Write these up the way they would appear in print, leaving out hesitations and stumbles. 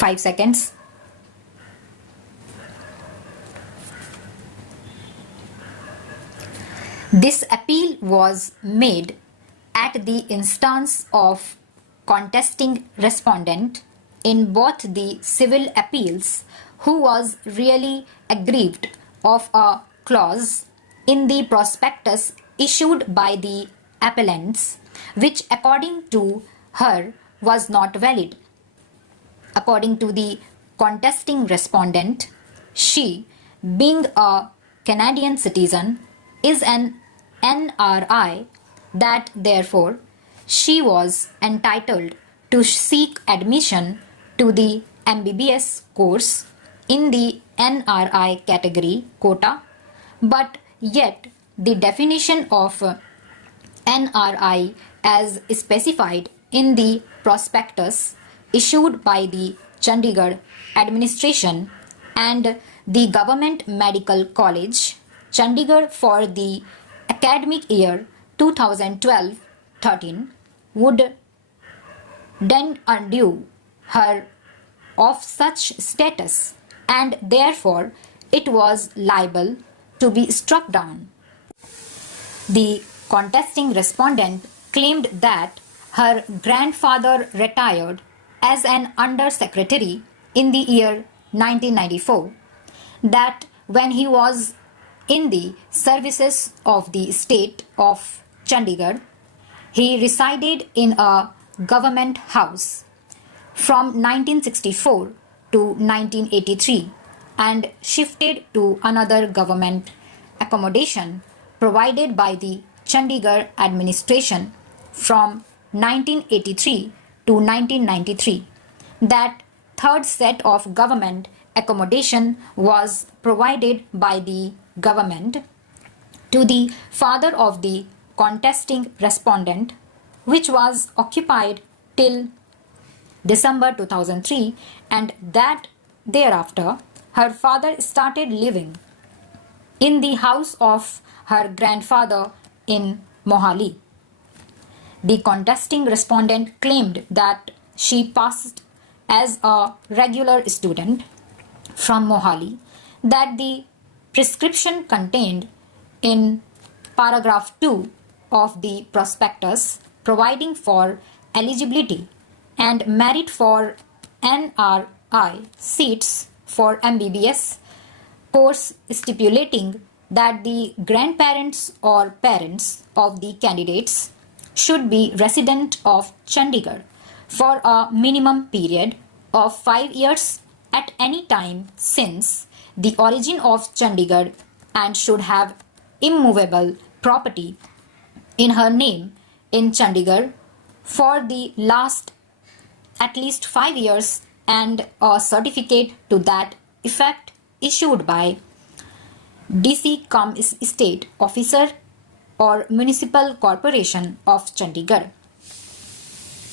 5 seconds. This appeal was made at the instance of contesting respondent in both the civil appeals, who was really aggrieved of a clause in the prospectus issued by the appellants, which according to her was not valid. According to the contesting respondent, she, being a Canadian citizen, is an NRI, that therefore she was entitled to seek admission to the MBBS course in the NRI category quota, but yet the definition of NRI as specified in the prospectus issued by the Chandigarh administration and the Government Medical College, Chandigarh for the academic year 2012-13 would then undo her of such status, and therefore it was liable to be struck down. The contesting respondent claimed that her grandfather retired as an undersecretary in the year 1994, that when he was in the services of the state of Chandigarh, he resided in a government house from 1964 to 1983 and shifted to another government accommodation provided by the Chandigarh administration from 1983 to 1993. That third set of government accommodation was provided by the government to the father of the contesting respondent, which was occupied till December 2003, and that thereafter her father started living in the house of her grandfather in Mohali. The contesting respondent claimed that she passed as a regular student from Mohali, that the prescription contained in paragraph 2 of the prospectus providing for eligibility and merit for NRI seats for MBBS course stipulating that the grandparents or parents of the candidates should be resident of Chandigarh for a minimum period of 5 years at any time since the origin of Chandigarh, and should have immovable property in her name in Chandigarh for the last at least 5 years, and a certificate to that effect issued by DC cum State Officer or Municipal Corporation of Chandigarh.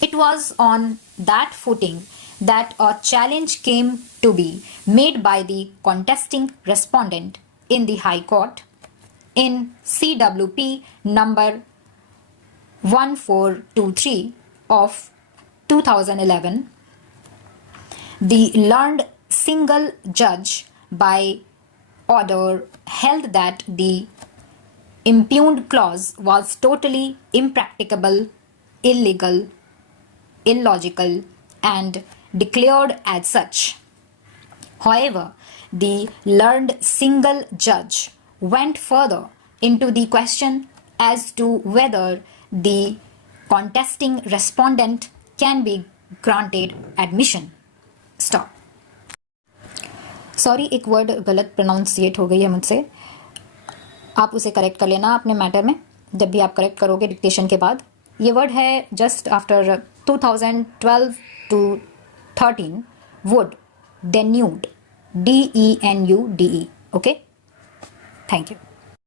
It was on that footing that a challenge came to be made by the contesting respondent in the High Court in CWP number 1423 of 2011. The learned single judge by order held that the impugned clause was totally impracticable, illegal, illogical, and declared as such. However, the learned single judge went further into the question as to whether the contesting respondent can be granted admission. Stop. Sorry, एक word गलत pronunciate हो गई है मुझसे, आप उसे correct कर लेना अपने मैटर में जब भी आप करेक्ट करोगे डिक्टेशन के बाद. ये वर्ड है just after 2012 to 13 would, denude, DENUDE. Okay, thank you.